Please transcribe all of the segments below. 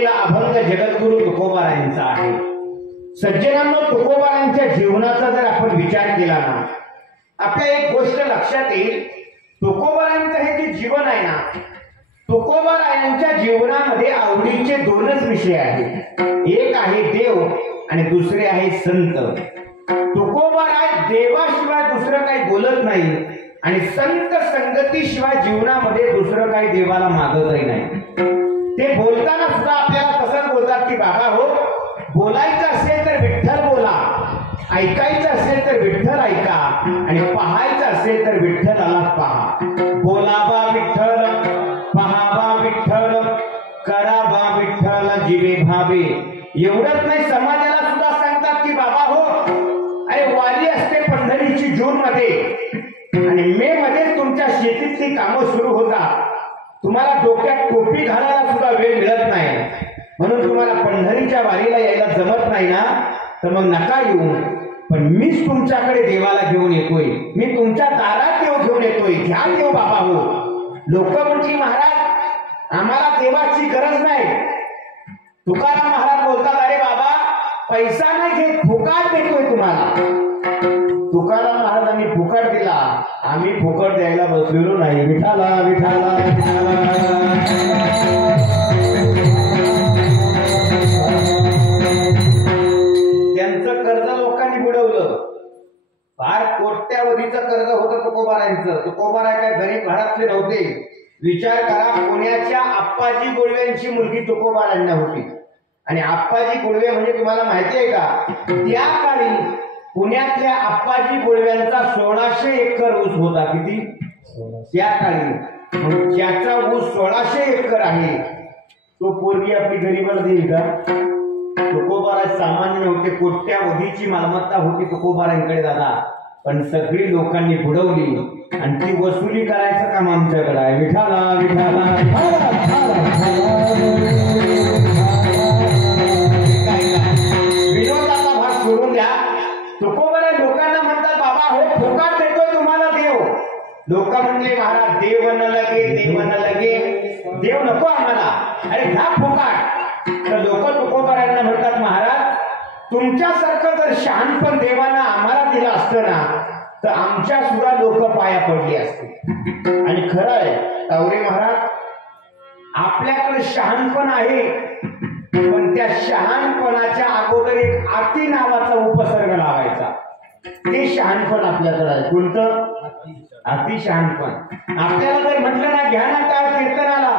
असलेला अभंग जगद्गुरु तुकोबारायांचा आहे. सज्जनांनो, तुकोबारायांच्या जीवनाचा जर आपण विचार केला ना, आपल्या एक गोष्ट लक्षात येईल. तुकोबारायांचं हे जे जीवन आहे ना, तुकोबारायांच्या जीवनामध्ये आवडीचे दोनच विषय आहेत. एक आहे देव आणि दुसरे आहे संत. तुकोबाराय देवाशिवाय दुसरं काही बोलत नाही आणि संत संगतीशिवाय जीवनामध्ये दुसरं काही देवाला मागतही नाही. ते बोलताना सुद्धा आपल्याला तसंच बोलतात की बाबा हो, बोलायचं असेल तर विठ्ठल बोला, ऐकायचं असेल तर विठ्ठल ऐका आणि पाहायचं असेल तर विठ्ठलाला पहा. बोलावा विठ्ठल, पहावा विठ्ठल, करावा विठ्ठल जीवे भावे. एवढंच नाही, समाजाला सुद्धा सांगतात की बाबा हो, अरे वारी असते पंढरीची जून मध्ये आणि मे मध्ये तुमच्या शेतीतली कामं सुरू होतात. तुम्हाला डोक्यात टोपी घालायला सुद्धा वेळ मिळत नाही, म्हणून तुम्हाला पंढरीच्या वारीला यायला जमत नाही ना, तर मग नका येऊ. पण मीच तुमच्याकडे देवाला घेऊन येतोय, मी तुमच्या दारात देव घेऊन येतोय, घ्या देव बाबा हो. लोक म्हटली महाराज आम्हाला देवाची गरज नाही. तुकाराम महाराज बोलतात अरे बाबा पैसा नाही घेत, फुकाट देतोय तुम्हाला. तुकाराम महाराजांनी फुकट दिला, आम्ही फुकट द्यायला बसलेलो नाही. विठाला विठाला विठाला. त्यांचं कर्ज लोकांनी बुडवलं. फार कोट्यावधीचं कर्ज होतं तुकोबारायांचं. तुकोबाराय काय गरीब घरातले नव्हते. विचार करा, पुण्याच्या आप्पाजी गुळवेंची मुलगी तुकोबारायांना होती. आणि आप्पाजी गुळवे म्हणजे तुम्हाला माहिती आहे का, त्या काळी पुण्यातल्या आप्पाजी गुळव्यांचा 1600 एकर ऊस होता. किती? त्या काळी. ज्याचा ऊस 1600 एकर आहे तो पोरगी आपली गरीबाला देईल का? तुकोबाराय सामान्य नव्हते, कोट्यावधीची मालमत्ता होती तुकोबारायांकडे दादा. पण सगळी लोकांनी बुडवली आणि ती वसुली करायचं काम आमच्याकडे आहे. विठाला विठाला. विनोदाचा भाग सोडून द्या. तुकोबाराय लोकांना म्हणतात बाबा हो, फुकाट देतोय तुम्हाला देव. लोक म्हणले महाराज देव न लगे, देव न लगे, देव नको आम्हाला, अरे घ्या फुकाट. तर लोक तुकोबारायांना म्हणतात महाराज तुमच्यासारखं जर शहाणपण देवानं आम्हाला दिलं असतं ना, तर आमच्या सुद्धा लोक पाया पडली असते. आणि खरं आहे तावरे महाराज, आपल्याकडे शहाणपण आहे, पण त्या शहाणपणाच्या अगोदर एक आती नावाचा उपसर्ग लावायचा. ते शहाणपण आपल्याकडे आहे. कोणतं? अति शहाणपण. आपल्याला जर म्हटलं ना घ्या ना टाळ कीर्तनाला,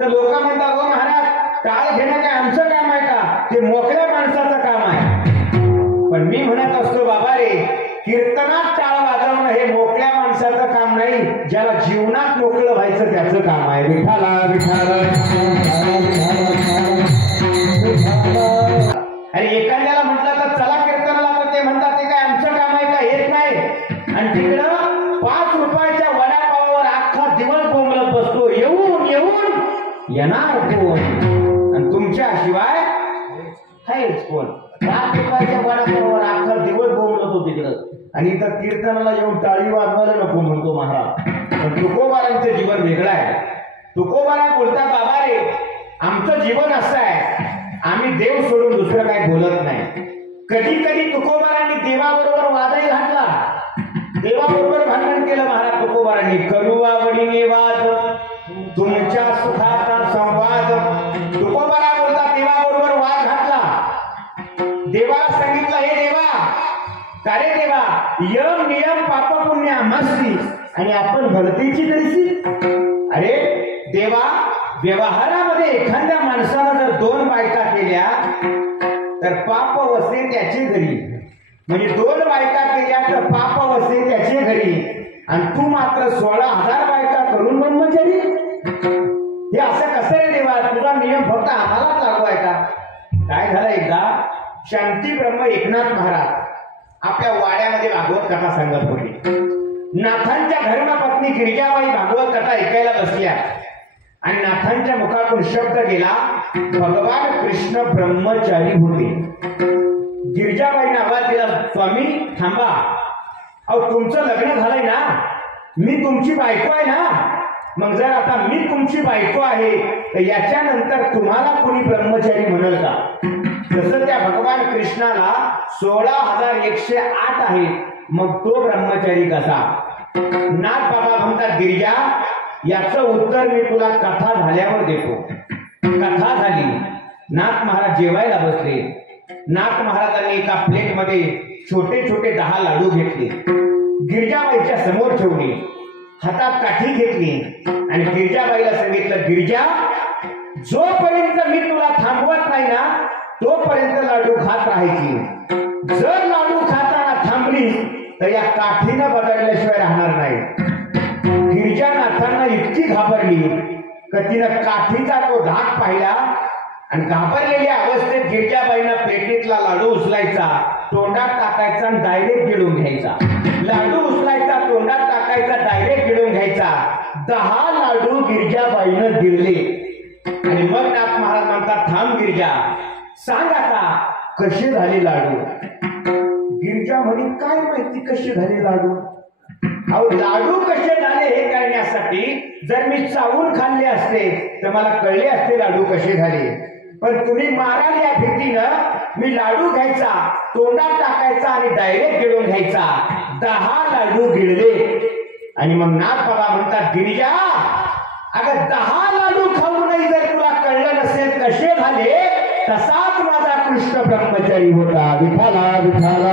तर लोक म्हणतात हो महाराज टाळ घेणं काय आमचं काम आहे का? ते मोकळ्या माणसाचं काम आहे. पण मी म्हणत असतो बाबा रे, कीर्तनात टाळ वाजवणं हे मोकळ्या माणसाचं काम नाही, ज्याला जीवनात मोकळं व्हायचं त्याचं काम आहे. विठाला विठाला. अरे एखाद्याला म्हटलं तर चला कीर्तनाला, तर ते म्हणतात ते काय आमचं काम आहे का? येत नाही. आणि तिकडं 5 रुपयाच्या वडापावावर अख्खा दिवस बोंबलत बसतो, येऊन येऊन येणार कोण? आणि तुमच्या शिवाय आहेच कोण? 5 रुपयाच्या वडापावावर अख्खा दिवस बोंबलत होतो तिकडं, आणि इथं कीर्तनाला येऊन टाळी वाजवायला नको म्हणतो महाराज. पण तुकोबारायांचं जीवन वेगळं आहे. तुकोबाराय बोलतात बाबा रे, आमचं जीवन असं आहे, आम्ही देव सोडून दुसरं काही बोलत नाही. कधी कधी तुकोबारांनी देवाबरोबर वादही घातला, देवाबरोबर भांडण केलं महाराज तुकोबारांनी. करुवा वडीने वाद, तुमच्या सुखाचा संवाद. तुकोबारा बोलतात देवाबरोबर वाद घातला. देवाला सांगितलं हे देवा, का रे देवा, यम नियम पाप पुण्य आम्हासी आणि आपण भरतीची तरीसी. अरे देवा, व्यवहारामध्ये एखाद्या माणसानं जर 2 बायका केल्या तर पाप वसते त्याचे घरी. म्हणजे 2 बायका केल्या तर पाप वसते त्याचे घरी, आणि तू मात्र 16,000 बायका करून ब्रह्मचारी. हे असं कसं रे देवा, तुझा नियम फक्त आम्हालाच लागू आहे का? काय झालं, एकदा शांती ब्रह्म एकनाथ महाराज आपल्या वाड्यामध्ये भागवत कथा सांगत होते. नाथांच्या धर्मपत्नी गिरिजाबाई भागवत कथा ऐकायला बसल्या आणि नाथांच्या मुखातून शब्द गेला, भगवान कृष्ण ब्रह्मचारी होते. गिरिजाबाईने आवाज दिला, स्वामी थांबा, अहो तुमचं लग्न झालंय ना, मी तुमची बायको आहे ना, मग जर आता मी तुमची बायको आहे तर याच्यानंतर तुम्हाला कोणी ब्रह्मचारी म्हणेल का? तसं त्या भगवान कृष्णाला 16,108 आहे, मग तो ब्रह्मचारी कसा? नाथ बाबा म्हणतात गिरिजा, याचं उत्तर मी तुला कथा झाल्यावर देतो. कथा झाली, नाथ महाराज जेवायला बसले. नाथ महाराजांनी एका प्लेटमध्ये छोटे छोटे 10 लाडू घेतले, गिरिजाबाईच्या समोर ठेवले, हातात काठी घेतली आणि गिरिजाबाईला सांगितलं, गिरिजा, जोपर्यंत मी तुला थांबवत नाही ना तोपर्यंत लाडू खात राहायची. जर लाडू खाताना थांबली तर या काठीनं बदलल्याशिवाय राहणार नाही. गिरिजानाथांना इतकी घाबरली की तिनं काठीचा तो धाक पाहिला आणि घाबरलेल्या अवस्थेत गिरिजाबाईंना प्लेटीतला लाडू उचलायचा, तोंडात टाकायचा आणि डायरेक्ट गिळून घ्यायचा. लाडू उचलायचा, तोंडात टाकायचा, डायरेक्ट गिळून घ्यायचा. 10 लाडू गिरिजाबाईनं गिळले आणि मग नाथ महाराज म्हणतात, थांब गिरिजा, सांग आता कसे झाले लाडू. गिरिजा म्हणे, काय माहिती कसे झाले लाडू? अहो, लाडू कसे झाले हे कळण्यासाठी जर मी चावून खाल्ले असते तर मला कळले असते लाडू कसे झाले. पण तुम्ही माराल या भीतीनं मी लाडू घ्यायचा, तोंडात टाकायचा आणि डायरेक्ट गिळून घ्यायचा. 10 लाडू गिळले आणि मग नाथ बाबा म्हणतात, गिरिजा, अगं 10 लाडू खाऊनही जर तुला कळलं नसेल कसे झाले, तसाच माझा कृष्ण ब्रह्मचारी होता. विठाला विठाला.